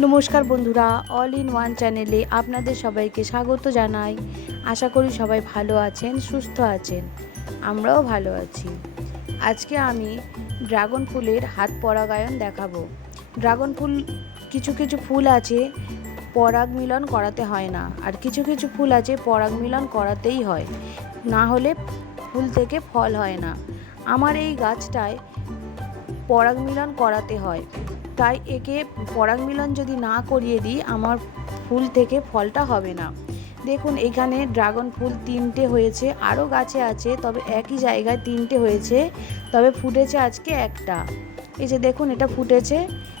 নমস্কার বন্ধুরা all in one চ্যানেলে আপনাদের সবাইকে স্বাগত জানাই। আশা করি সবাই ভালো আছেন, সুস্থ আছেন। আমরাও ভালো আছি। আজকে আমি ড্রাগন ফুলের হাত পরাগায়ন দেখাবো। ড্রাগন ফুল, কিছু কিছু ফুল আছে পরাগ মিলন করাতে হয় না, আর কিছু কিছু ফুল আছে পরাগ মিলন করাতেই হয়। না হলে ফুল থেকে ফল হয় না। আমার এই গাছটায় পরাগ মিলন করাতে হয়। তাই একে পরাগ মিলন যদি না করিয়ে দিই, আমার ফুল থেকে ফলটা হবে না। দেখুন, এখানে ড্রাগন ফুল তিনটে হয়েছে, আরও গাছে আছে, তবে একই জায়গায় তিনটে হয়েছে, তবে ফুটেছে আজকে একটা। এই যে দেখুন, এটা ফুটেছে।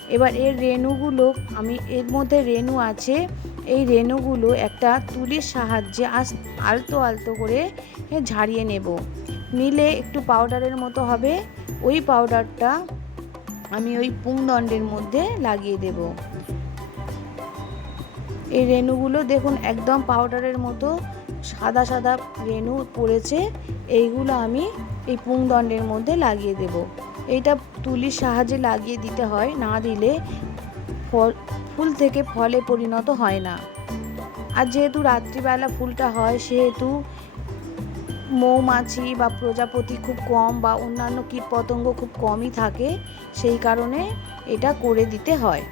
এবার এর রেণুগুলো, আমি এর মধ্যে রেণু আছে, এই রেণুগুলো একটা তুলির সাহায্যে আস, আলতো আলতো করে ঝাড়িয়ে নেব। নিলে একটু পাউডারের মতো হবে। ওই পাউডারটা আমি ওই পুংদণ্ডের মধ্যে লাগিয়ে দেব। এই রেণুগুলো দেখুন, একদম পাউডারের মতো সাদা সাদা রেণু পড়েছে। এইগুলো আমি এই পুংদণ্ডের মধ্যে লাগিয়ে দেব। এইটা তুলির সাহায্যে লাগিয়ে দিতে হয়, না দিলে ফল, ফুল থেকে ফলে পরিণত হয় না। আর যেহেতু রাত্রিবেলা ফুলটা হয়, সেহেতু মৌমাছি বা প্রজাপতি খুব কম বা অন্যান্য কীটপতঙ্গ খুব কমই থাকে, সেই কারণে এটা করে দিতে হয়।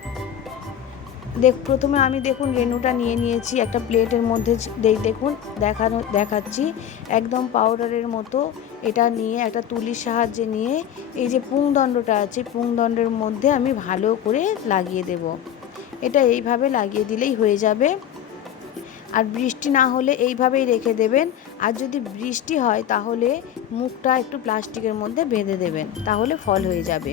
দেখ, প্রথমে আমি দেখুন রেনুটা নিয়ে নিয়েছি, একটা প্লেটের মধ্যে দেখ- দেখুন, দেখানো, দেখাচ্ছি। একদম পাউডারের মতো এটা নিয়ে, একটা তুলির সাহায্যে নিয়ে, এই যে পুংদণ্ডটা আছে, পুংদণ্ডের মধ্যে আমি ভালো করে লাগিয়ে দেব। এটা এইভাবে লাগিয়ে দিলেই হয়ে যাবে। বৃষ্টি না হলে এইভাবেই রেখে দেবেন। আর যদি বৃষ্টি হয় তাহলে মুখটা একটু প্লাস্টিকের মধ্যে বেঁধে দেবেন, তাহলে ফল হয়ে যাবে।